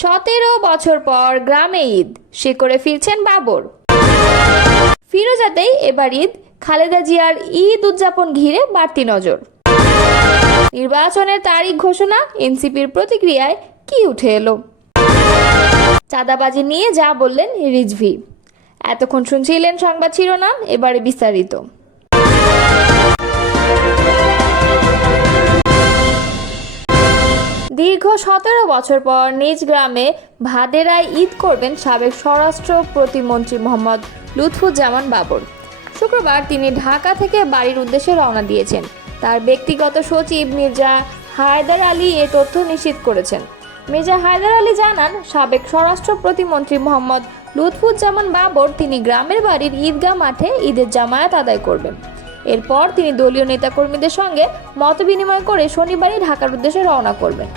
সতেরো বছর পর গ্রামে ঈদ। সে করে ফিরছেন বাবর। ফিরোজাতেই এবার ঈদ। খালেদা জিয়ার ঈদ উদযাপন ঘিরে বাড়তি নজর। নির্বাচনের তারিখ ঘোষণা, এনসিপির প্রতিক্রিয়ায় কি উঠে এলো? চাঁদাবাজি নিয়ে যা বললেন রিজভি। এতক্ষণ শুনছিলেন সংবাদ শিরোনাম, এবারে বিস্তারিত। দীর্ঘ সতেরো বছর পর নিজ গ্রামে ভাদেরায় ঈদ করবেন সাবেক স্বরাষ্ট্র প্রতিমন্ত্রী মোহাম্মদ লুৎফুজ্জামান বাবর। শুক্রবার তিনি ঢাকা থেকে বাড়ির উদ্দেশ্যে রওনা দিয়েছেন। তার ব্যক্তিগত সচিব মির্জা হায়দার আলী এ তথ্য নিশ্চিত করেছেন। মির্জা হায়দার আলী জানান, সাবেক স্বরাষ্ট্র প্রতিমন্ত্রী মোহাম্মদ লুৎফুজ্জামান বাবর তিনি গ্রামের বাড়ির ঈদগাহ মাঠে ঈদের জামায়াত আদায় করবেন। এরপর তিনি দলীয় নেতাকর্মীদের সঙ্গে মত বিনিময় করে শনিবারই ঢাকার উদ্দেশ্যে রওনা করবেন।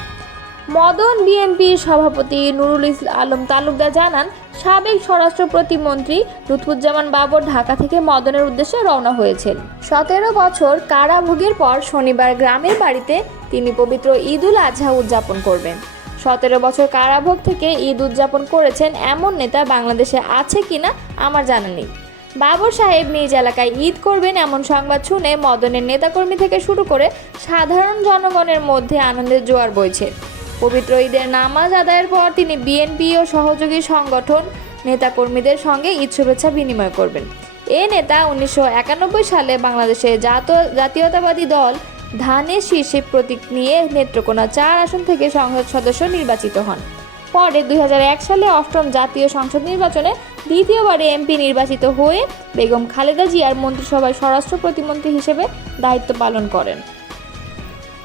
মদন বিএনপির সভাপতি নুরুল ইসলাম আলম তালুকদার জানান, সাবেক স্বরাষ্ট্র প্রতিমন্ত্রী লুৎফুজ্জামান বাবর ঢাকা থেকে মদনের উদ্দেশ্যে রওনা হয়েছেন। সতেরো বছর কারাভোগের পর শনিবার গ্রামের বাড়িতে তিনি পবিত্র ঈদ উল আজহা উদযাপন করবেন। সতেরো বছর কারাভোগ থেকে ঈদ উদযাপন করেছেন এমন নেতা বাংলাদেশে আছে কিনা আমার জানা নেই। বাবর সাহেব নিজ এলাকায় ঈদ করবেন এমন সংবাদ শুনে মদনের নেতাকর্মী থেকে শুরু করে সাধারণ জনগণের মধ্যে আনন্দের জোয়ার বইছে। পবিত্র ঈদের নামাজ আদায়ের পর তিনি বিএনপি ও সহযোগী সংগঠন নেতাকর্মীদের সঙ্গে ঈদ শুভেচ্ছা বিনিময় করবেন। এ নেতা উনিশশো একানব্বই সালে বাংলাদেশে জাত- জাতীয়তাবাদী দল ধানের শীর্ষে প্রতীক নিয়ে নেত্রকোনা চার আসন থেকে সংসদ সদস্য নির্বাচিত হন। পরে দুই হাজার এক সালে অষ্টম জাতীয় সংসদ নির্বাচনে দ্বিতীয়বারে এমপি নির্বাচিত হয়ে বেগম খালেদা জিয়ার মন্ত্রিসভায় স্বরাষ্ট্র প্রতিমন্ত্রী হিসেবে দায়িত্ব পালন করেন।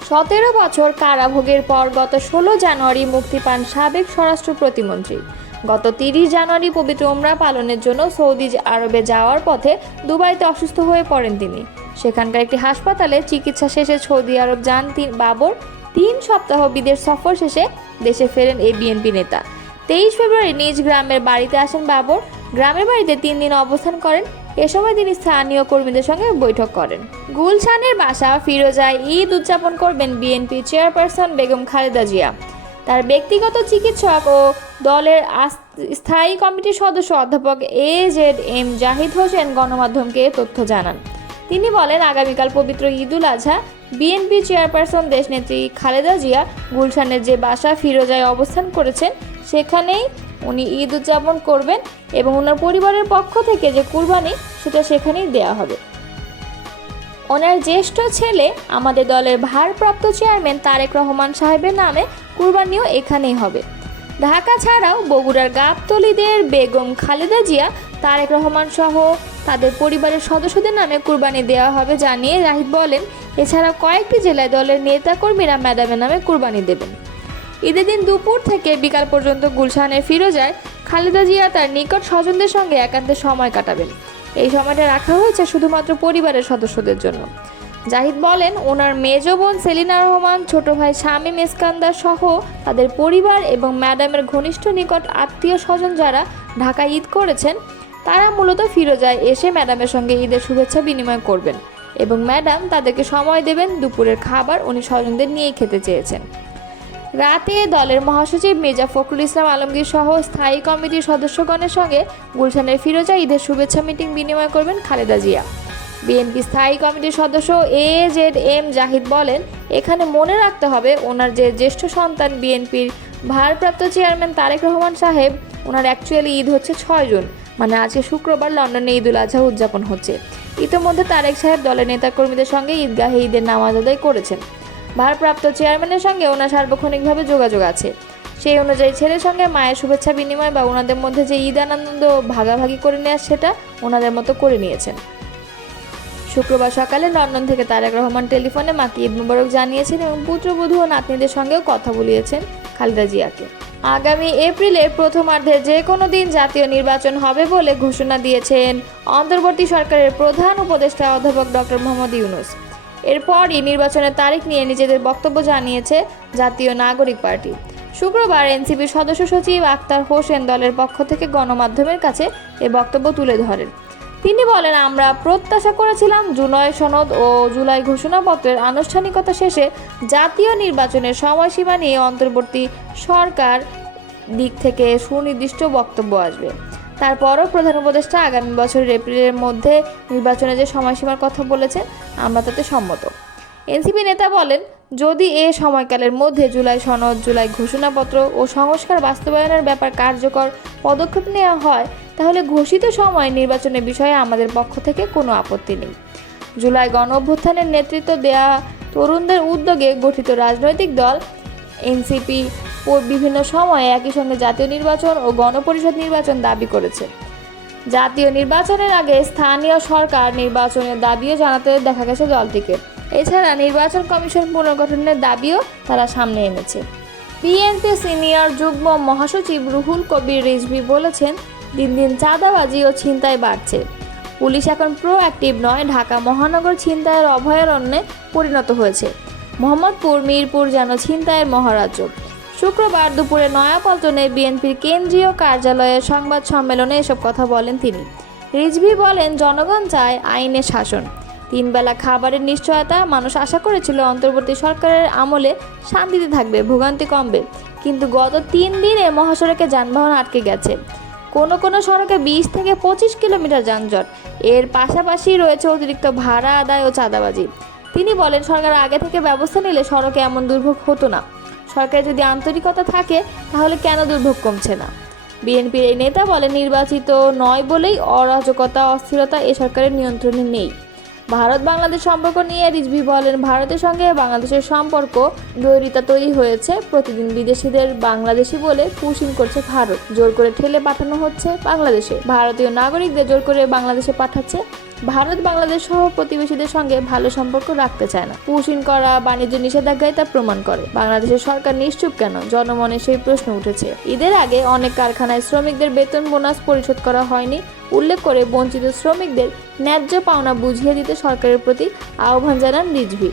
সতেরো বছর কারাভোগের পর গত ষোলো জানুয়ারি মুক্তি পান সাবেক স্বরাষ্ট্র প্রতিমন্ত্রী। গত তিরিশ জানুয়ারি পবিত্র উমরা পালনের জন্য সৌদি আরবে যাওয়ার পথে দুবাইতে অসুস্থ হয়ে পড়েন তিনি। সেখানকার একটি হাসপাতালে চিকিৎসা শেষে সৌদি আরব যান বাবর তিন সপ্তাহ বিদেশ সফর শেষে দেশে ফেরেন এই বিএনপি নেতা। তেইশ ফেব্রুয়ারি নিজ গ্রামের বাড়িতে আসেন বাবর। গ্রামের বাড়িতে তিন দিন অবস্থান করেন। এ সময় তিনি স্থানীয় কর্মীদের সঙ্গে বৈঠক করেন। গুলশানের বাসা ফিরোজায় ঈদ উদযাপন করবেন বিএনপি চেয়ারপারসন বেগম খালেদা জিয়া। তার ব্যক্তিগত চিকিৎসক ও দলের স্থায়ী কমিটির সদস্য অধ্যাপক A Z M Zahid Hossain গণমাধ্যমকে তথ্য জানান। তিনি বলেন, আগামীকাল পবিত্র ঈদুল আজহা বিএনপি চেয়ারপারসন দেশনেত্রী খালেদা জিয়া গুলশানের যে বাসা ফিরোজায় অবস্থান করেছেন, সেখানেই উনি ঈদ উদযাপন করবেন এবং ওনার পরিবারের পক্ষ থেকে যে কুরবানি, সেটা সেখানেই দেয়া হবে। ওনার জ্যেষ্ঠ ছেলে, আমাদের দলের ভারপ্রাপ্ত চেয়ারম্যান তারেক রহমান সাহেবের নামে কুরবানিও এখানেই হবে। ঢাকা ছাড়াও বগুড়ার গাবতলিদের বেগম খালেদা জিয়া তারেক রহমান সহ তাদের পরিবারের সদস্যদের নামে কুরবানি দেওয়া হবে জানিয়ে রাহিদ বলেন, এছাড়া কয়েকটি জেলায় দলের নেতাকর্মীরা ম্যাডামের নামে কুরবানি দেবেন। ঈদের দিন দুপুর থেকে বিকাল পর্যন্ত গুলশানের ফিরোজায় খালেদা জিয়া তার নিকট স্বজনদের সঙ্গে একান্তে সময় কাটাবেন। এই সময়টা রাখা হয়েছে শুধুমাত্র পরিবারের সদস্যদের জন্য। জাহিদ বলেন, ওনার মেজ বোন সেলিনা রহমান, ছোট ভাই শামীম ইস্কান্দার সহ তাদের পরিবার এবং ম্যাডামের ঘনিষ্ঠ নিকট আত্মীয় স্বজন যারা ঢাকায় ঈদ করেছেন তারা মূলত ফিরোজায় এসে ম্যাডামের সঙ্গে ঈদের শুভেচ্ছা বিনিময় করবেন এবং ম্যাডাম তাদেরকে সময় দেবেন দুপুরের খাবার উনি স্বজনদের নিয়েই খেতে চেয়েছেন। রাতে দলের মহাসচিব মির্জা ফখরুল ইসলাম আলমগীর সহ স্থায়ী কমিটির সদস্যগণের সঙ্গে গুলশানের ফিরোজা ঈদের শুভেচ্ছা মিটিং বিনিময় করবেন খালেদা জিয়া। বিএনপি স্থায়ী কমিটির সদস্য এ জেড এম জাহিদ বলেন, এখানে মনে রাখতে হবে ওনার যে জ্যেষ্ঠ সন্তান বিএনপির ভারপ্রাপ্ত চেয়ারম্যান তারেক রহমান সাহেব, ওনার অ্যাকচুয়ালি ঈদ হচ্ছে ছয় জুন। মানে আজকে শুক্রবার লন্ডনে ঈদ উল আজহা উদযাপন হচ্ছে। ইতোমধ্যে তারেক সাহেব দলের নেতাকর্মীদের সঙ্গে ঈদগাহে ঈদের নামাজ আদায় করেছেন। ভারপ্রাপ্ত চেয়ারম্যানের সঙ্গে ওনার সার্বক্ষণিকভাবে যোগাযোগ আছে। সেই অনুযায়ী ছেলের সঙ্গে মায়ের শুভেচ্ছা বিনিময় বা ওনাদের মধ্যে যে ঈদ আনন্দ ভাগাভাগি করে নেওয়া সেটা ওনাদের মতো করে নিয়েছেন। শুক্রবার সকালে লন্ডন থেকে তারেক রহমান টেলিফোনে মাকে ঈদ মুবারক জানিয়েছেন এবং পুত্রবধূ ও নাতনিদের সঙ্গেও কথা বলিয়েছেন খালেদা জিয়াকে। আগামী এপ্রিলের প্রথমার্ধে যে কোনো দিন জাতীয় নির্বাচন হবে বলে ঘোষণা দিয়েছেন অন্তর্বর্তী সরকারের প্রধান উপদেষ্টা অধ্যাপক ডক্টর মোহাম্মদ ইউনুস। এরপরই নির্বাচনের তারিখ নিয়ে নিজেদের বক্তব্য জানিয়েছে জাতীয় নাগরিক পার্টি। শুক্রবার এনসিপির সদস্য সচিব আক্তার হোসেন দলের পক্ষ থেকে গণমাধ্যমের কাছে এ বক্তব্য তুলে ধরেন। তিনি বলেন, আমরা প্রত্যাশা করেছিলাম জুলাই সনদ ও জুলাই ঘোষণাপত্রের আনুষ্ঠানিকতা শেষে জাতীয় নির্বাচনের সময়সীমা নিয়ে অন্তর্বর্তী সরকার দিক থেকে সুনির্দিষ্ট বক্তব্য আসবে। তারপরও প্রধান উপদেষ্টা আগামী বছরের এপ্রিলের মধ্যে নির্বাচনে যে সময়সীমার কথা বলেছেন, আমরা তাতে সম্মত। এনসিপি নেতা বলেন যদি এ সময়কালের মধ্যে জুলাই সনদ, জুলাই ঘোষণাপত্র ও সংস্কার বাস্তবায়নের ব্যাপার কার্যকর পদক্ষেপ নেওয়া হয়, তাহলে ঘোষিত সময় নির্বাচনের বিষয়ে আমাদের পক্ষ থেকে কোনো আপত্তি নেই। জুলাই গণ অভ্যুত্থানের নেতৃত্ব দেয়া তরুণদের উদ্যোগে গঠিত রাজনৈতিক দল, এনসিপি ও বিভিন্ন সময়ে একই সঙ্গে জাতীয় নির্বাচন ও গণপরিষদ নির্বাচন দাবি করেছে। জাতীয় নির্বাচনের আগে স্থানীয় সরকার নির্বাচনের দাবিও জানাতে দেখা গেছে দলটিকে। এছাড়া নির্বাচন কমিশন পুনর্গঠনের দাবিও তারা সামনে এনেছে। বিএনপি সিনিয়র যুগ্ম মহাসচিব রুহুল কবির রিজভি বলেছেন, দিন দিন চাঁদাবাজি ও ছিনতাই বাড়ছে। পুলিশ এখন প্রোঅ্যাক্টিভ নয়, ঢাকা মহানগর ছিনতাইয়ের অভয়ারণ্যে পরিণত হয়েছে। মোহাম্মদপুর, মিরপুর যেন ছিনতাইয়ের মহারাজ্য। শুক্রবার দুপুরে নয়াপল্টনে বিএনপির কেন্দ্রীয় কার্যালয়ের সংবাদ সম্মেলনে এসব কথা বলেন তিনি। রিজভি বলেন, জনগণ চায় আইনের শাসন। তিনবেলা খাবারের নিশ্চয়তা মানুষ আশা করেছিল অন্তর্বর্তী সরকারের আমলে শান্তিতে থাকবে, ভোগান্তি কমবে। কিন্তু গত তিন দিনে মহাসড়কে যানবাহন আটকে গেছে। কোনো কোনো সড়কে বিশ থেকে পঁচিশ কিলোমিটার যানজট। এর পাশাপাশি রয়েছে অতিরিক্ত ভাড়া আদায় ও চাঁদাবাজি। তিনি বলেন, সরকার আগে থেকে ব্যবস্থা নিলে সড়কে এমন দুর্ভোগ হতো না। সরকারের যদি আন্তরিকতা থাকে, তাহলে কেন দুর্ভোগ কমছে না? বিএনপির এই নেতা বলেন, নির্বাচিত নয় বলেই অরাজকতা, অস্থিরতা এ সরকারের নিয়ন্ত্রণে নেই। ভারত বাংলাদেশ সম্পর্ক নিয়ে রিজভি বলেন, ভারতের সঙ্গে বাংলাদেশের সম্পর্ক দৈরিতা তৈরি হয়েছে। প্রতিদিন বিদেশিদের বাংলাদেশি বলে পুশিং করছে ভারত। জোর করে ঠেলে পাঠানো হচ্ছে বাংলাদেশে। ভারতীয় নাগরিকদের জোর করে বাংলাদেশে পাঠাচ্ছে ভারত বাংলাদেশ সহ প্রতিবেশীদের সঙ্গে ভালো সম্পর্ক রাখতে চায় না। পুশিন করা বাণিজ্য নিষেধাজ্ঞায় তা প্রমাণ করে। বাংলাদেশের সরকার নিশ্চুপ কেন? জনমনে সেই প্রশ্ন উঠেছে। ঈদের আগে অনেক কারখানায় শ্রমিকদের বেতন বোনাস পরিশোধ করা হয়নি। উল্লেখ করে বঞ্চিত শ্রমিকদের ন্যায্য পাওনা বুঝিয়ে দিতে সরকারের প্রতি আহ্বান জানান রিজভি।